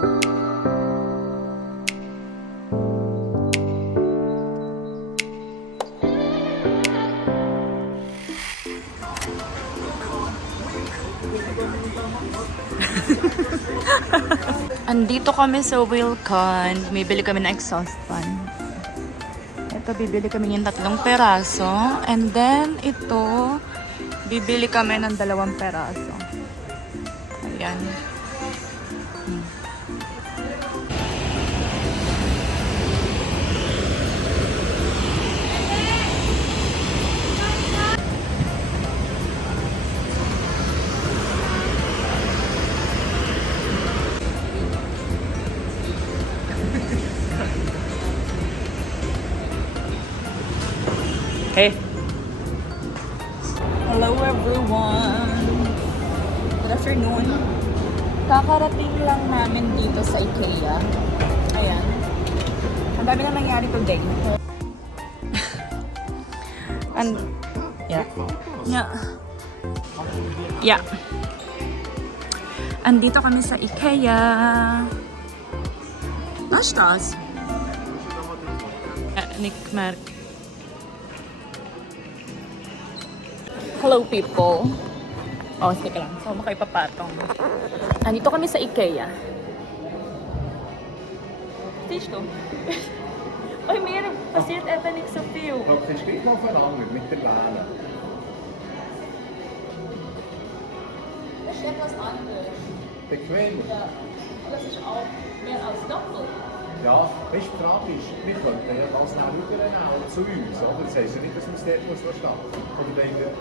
Andito kami sa Wilcon. Bibili kami ng exhaust fan. Ito, bibili kami ng 3 peraso. And then, ito, bibili kami ng 2 peraso. Ayan. Hey. Hello everyone. Good afternoon. Kakarating lang namin dito sa IKEA. Ayan. Ang dami na nangyari today. And yeah. Yeah. Andito kami sa IKEA. Nastas? Nick Mark. Hello people. Oh, sige lang. So, makaipapatong. Andito kami sa IKEA. Stage to. Oy, meron. Passiert even niks so viel. Dat verschilt wel veranderd met de laden. Das ist etwas anders. Bequemer. Ja. Das ist auch mehr als doppelt. Ja, weißt du, die Frage ist, wir könnten ja das nach rübernehmen zu uns, oder? Das heisst ja nicht, dass man es dort muss verstehen. Oder wenn wir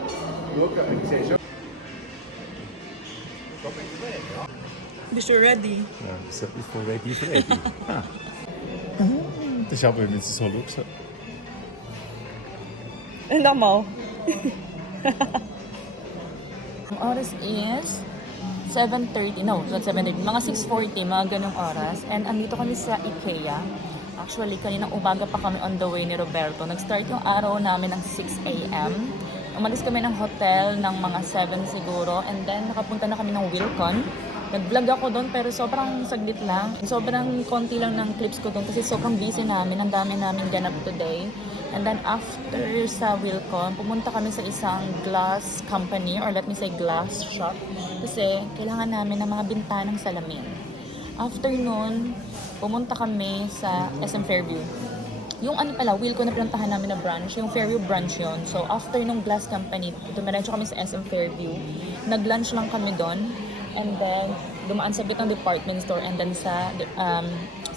schauen, siehst du schon bequem, ja? Bist du ready? Ja, so etwas von ready for ready. Das ist aber, wenn du so schaust. Nochmal. Ang oras is 7:30. No, not 7:30. Mga 6:40, mga ganong oras. And andito kami sa IKEA. Actually, kaninang umaga pa kami on the way ni Roberto. Nag-start yung araw namin ng 6 a.m. Umalis kami ng hotel ng mga 7 siguro. And then, nakapunta na kami ng Wilcon. Nag-vlog ako doon pero sobrang saglit lang. Sobrang konti lang ng clips ko doon kasi sobrang busy namin. Ang dami namin ganap today. And then after sa Wilcon, pumunta kami sa isang glass company or let me say glass shop. Kasi kailangan namin ng mga bintanang salamin. After nun, pumunta kami sa SM Fairview. Yung ano pala, Wilcon na pinuntahan namin na branch, yung Fairview branch yon. So after nung glass company, dumiretso kami sa SM Fairview. Nag-lunch lang kami doon. And then, dumaan sa bitang department store and then sa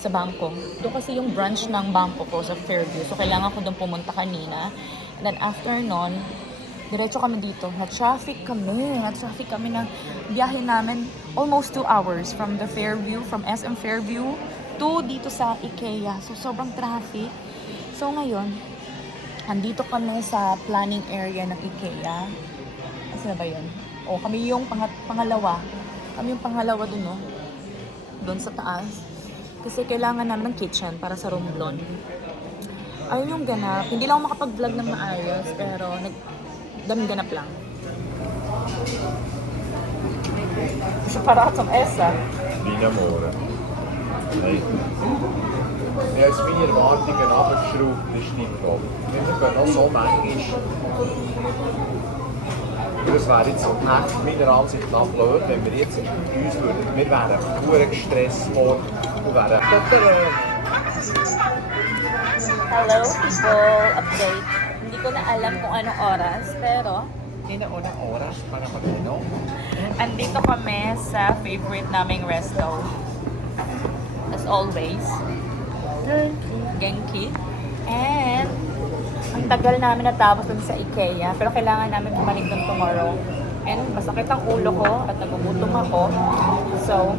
bangko. Doon kasi yung branch ng bangko ko sa Fairview. So, kailangan ko doon pumunta kanina. And then, after nun, diretso kami dito. Na-traffic kami na biyahe namin almost 2 hours from the Fairview, from SM Fairview to dito sa IKEA. So, sobrang traffic. So, ngayon, andito kami sa planning area ng IKEA. Kasi na ba yun? O, kami yung pangalawa. Kami yung pangalawa dun, no? Doon sa taas. Kasi kailangan namin ng kitchen para sa room blonde. Ayun yung ganap. Hindi lang ako makapag-vlog ng maayos, pero daming ganap lang. Separat som Essa. Deine Amore. Hey. Ich habe jetzt meine Erwartungen abgeschraubt, das stimmt doch. Wenn man noch so manchmal. Das wäre jetzt meiner Ansicht nach blöd, wenn wir jetzt uns würden. Wir wären pur gestresst und wären... Hello people! Update. Hindi ko na alam kung anong oras, pero... Hindi na unang oras para mag-inom. Andito kami sa favorite naming resto. As always. Genki. And... ang tagal namin natapos dun sa IKEA, pero kailangan namin bumalik dun tomorrow. And masakit ang ulo ko at nagugutom ako. So,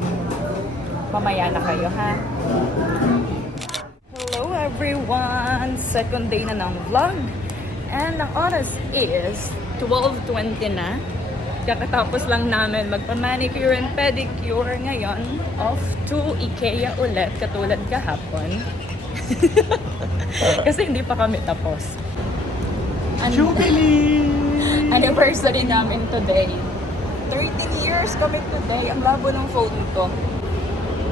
mamaya na kayo, ha? Hello everyone! Second day na ng vlog. And ang oras is 12:20 na. Kakatapos lang namin magpa-manicure and pedicure ngayon. Off to IKEA ulit, katulad kahapon. Kasi hindi pa kami tapos. Anniversary namin today. 13 years kami today. Ang labo ng phone ko.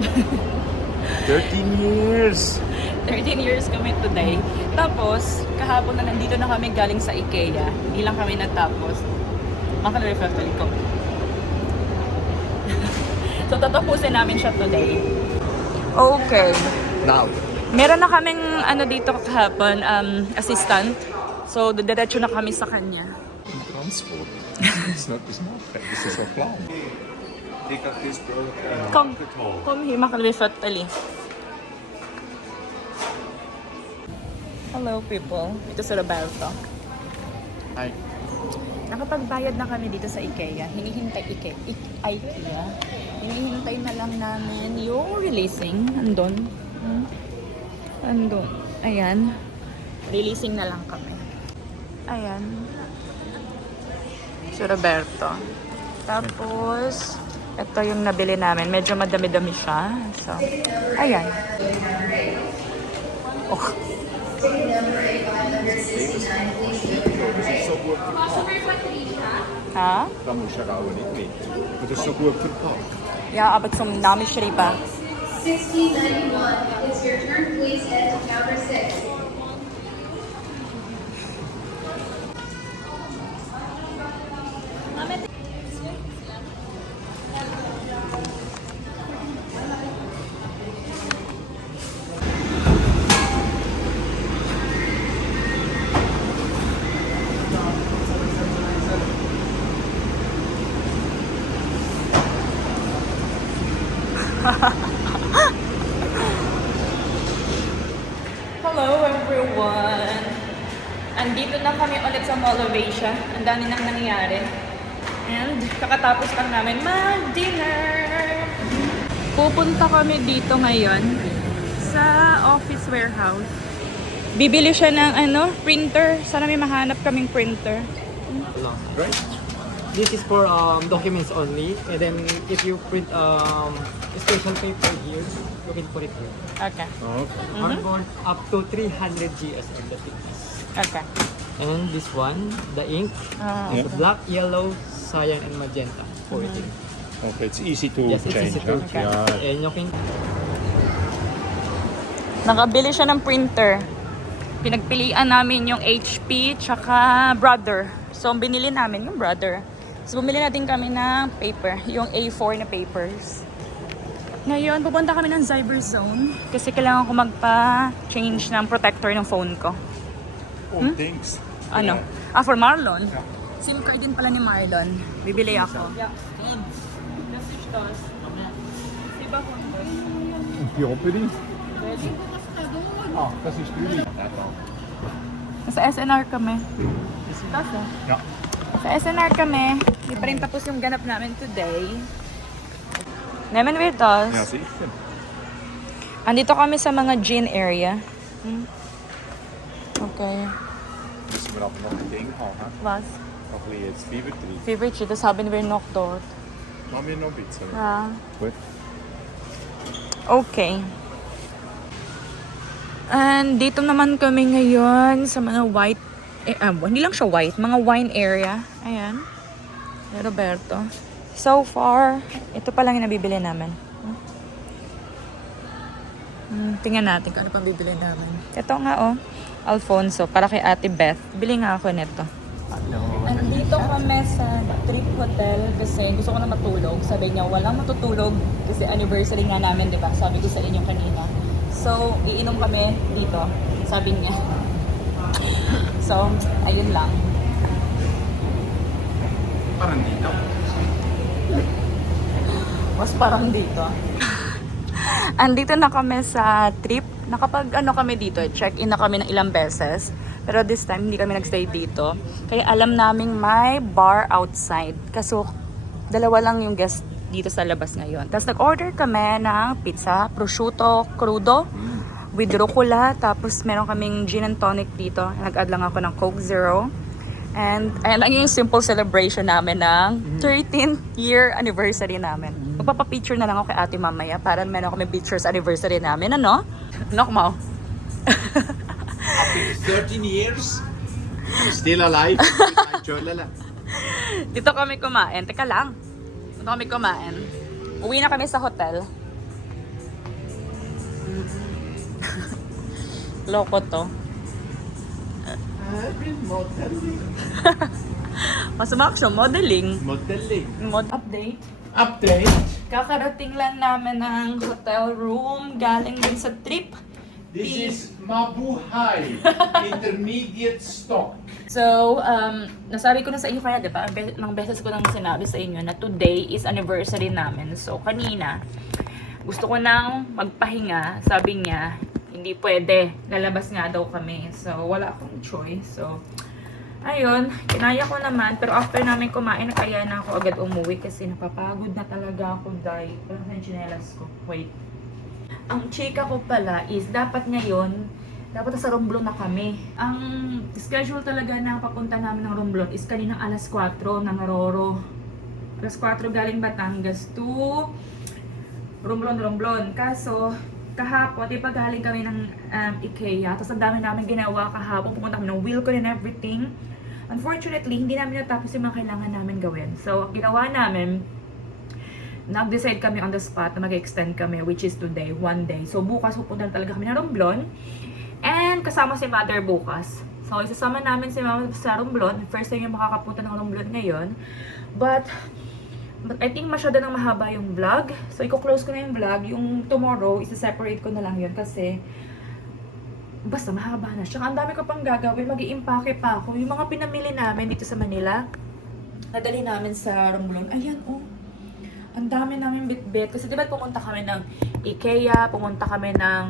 13 years! 13 years kami today. Tapos, kahapon na nandito na kami galing sa IKEA. Hindi lang kami natapos. Maka-reflect ulit ko. So, tatapusin namin siya today. Okay. Now! Meron na kaming ano dito kahapon, assistant. So, diretso na kami sa kanya. Transport. It's not a small thing, this is a plan. Take up this product and Kom, mark it all. kom hier, maka-reflect ulit. Hello people, ito si Roberto. Hi. Nakapagbayad na kami dito sa IKEA. Hinihintay IKEA. Hinihintay na lang namin yung releasing. Andun. Andun. Ayan. Releasing na lang kami. Ayan. Si Roberto. Tapos, ito yung nabili namin. Medyo madami-dami siya. So, ayan. Oh. Het is zo goed verpakt. Ha? Dat moest je gewoon niet weten. Het is zo goed verpakt. Ja, aber zum Namen schreiben. 1691. It's your turn. Please head to counter 6. Hello everyone! Andito na kami ulit sa Mall of Asia. Ang dami nang nangyayari. And kakatapos lang namin mag-dinner! Pupunta kami dito ngayon sa office warehouse. Bibili siya ng printer. Sana may mahanap kaming printer. Right? This is for documents only, and then if you print special paper here, you can put it here. Okay. Okay. Hardboard up to 300 GS on the thickness. Okay. And this one, the ink, Yeah. is black, yellow, cyan, and magenta for it. Okay, it's easy to Yes, it's change. easy to Huh? change. Yeah. And you can Nakabili siya ng printer. Pinagpilian namin yung HP tsaka Brother. So, binili namin yung Brother. So, bumili natin kami ng paper, yung A4 na papers. Ngayon, pupunta kami ng Cyberzone kasi kailangan ko magpa-change ng protector ng phone ko. Oh, thanks. Ano? Ah, for Marlon? SIM card din pala ni Marlon. Bibili ako. Ja. Das ist das. Diba, Die Operi? Ready? Ah, das ist Uli. Sa SNR kami. Tas Ja. Sa SNR kami. Di pa rin tapos yung ganap namin today. Nemen wir das. Ja, sicher. Andito kami sa mga gin area. Okay. Müssen wir aber noch ein Ding haben. Hè? Was? Noch ein bisschen jetzt Fieber drin. Favorite, das haben wir noch dort. Machen wir noch ein bisschen. Ja. Gut. Okay. And dito naman kami ngayon sa mga white, hindi lang siya white, mga wine area. Ayan. Roberto. So far, ito pa lang yung nabibili namin. Tingnan natin kung ano pang bibili namin. Ito nga Alfonso, para kay Ate Beth. Bili nga ako nito. Andito kami sa Trip Hotel kasi gusto ko na matulog. Sabi niya, walang matutulog kasi anniversary nga namin, di ba? Sabi ko sa inyo kanina. So, iinom kami dito. Sabi niya. So, ayun lang. Parang dito. Mas parang dito. Andito na kami sa trip. Nakapag kami dito, check-in na kami ng ilang beses. Pero this time, hindi kami nagstay dito. Kaya alam naming may bar outside. Kaso, dalawa lang yung guest dito sa labas ngayon. Tapos nag-order kami ng pizza, prosciutto crudo, with rucola. Tapos meron kaming gin and tonic dito. Nag-add lang ako ng Coke Zero. And ayan lang yung simple celebration namin ng 13th year anniversary namin. Magpapapicture na lang ako kay ate mamaya para meron kami pictures anniversary namin. Ano? Nakmaw. After 13 years, I'm still alive. Lala. Dito kami kumain. Teka lang. Dito kami kumain. Uwi na kami sa hotel. Loko to. I've been modeling. Masama action, modeling. Modeling. Update. Update. Kakarating lang namin ng hotel room. Galing din sa trip. This is Mabuhay. Intermediate stock. So, nasabi ko na sa inyo kaya, diba? Ilang beses ko nang sinabi sa inyo na today is anniversary namin. So, kanina, gusto ko nang magpahinga. Sabi niya, hindi pwede. Lalabas nga daw kami. So, wala akong choice. So, ayun, kinaya ko naman. Pero after namin kumain, kaya na ako agad umuwi kasi napapagod na talaga ako dahil parang sa chinelas ko. Wait. Ang chika ko pala is dapat ngayon, dapat sa Romblon na kami. Ang schedule talaga na papunta namin ng Romblon is kaninang alas 4 ng Roro. Alas 4 galing Batangas to Romblon. Kaso, kahapon, di ba galing kami ng IKEA, tapos ang dami namin ginawa kahapon, pumunta kami ng Wilco and everything. Unfortunately, hindi namin natapos yung mga kailangan namin gawin. So, ang ginawa namin, nag-decide kami on the spot na mag-extend kami, which is today, one day. So, bukas pupunta na talaga kami ng Romblon. And kasama si Mother bukas. So, isasama namin si Mama sa Romblon. First time yung makakapunta ng Romblon ngayon. But I think masyado nang mahaba yung vlog. So, i-close ko na yung vlog. Yung tomorrow, isa-separate ko na lang yun kasi basta mahaba na siya. Ang dami ko pang gagawin. Mag-i-impake pa ako. Yung mga pinamili namin dito sa Manila, nadali namin sa Romblon. Ayan, oh. Ang dami namin bit-bit. Kasi diba pumunta kami ng IKEA, pumunta kami ng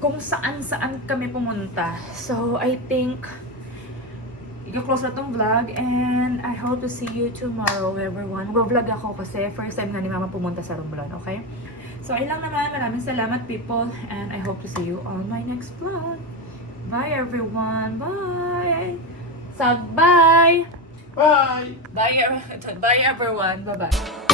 kung saan-saan kami pumunta. So, I think i-close na tong vlog and I hope to see you tomorrow, everyone. Mag-vlog ako kasi first time na ni Mama pumunta sa Romblon, okay? So, ayun lang naman. Maraming salamat, people. And I hope to see you on my next vlog. Bye, everyone. Bye! Bye! Bye! Bye, everyone. Bye-bye.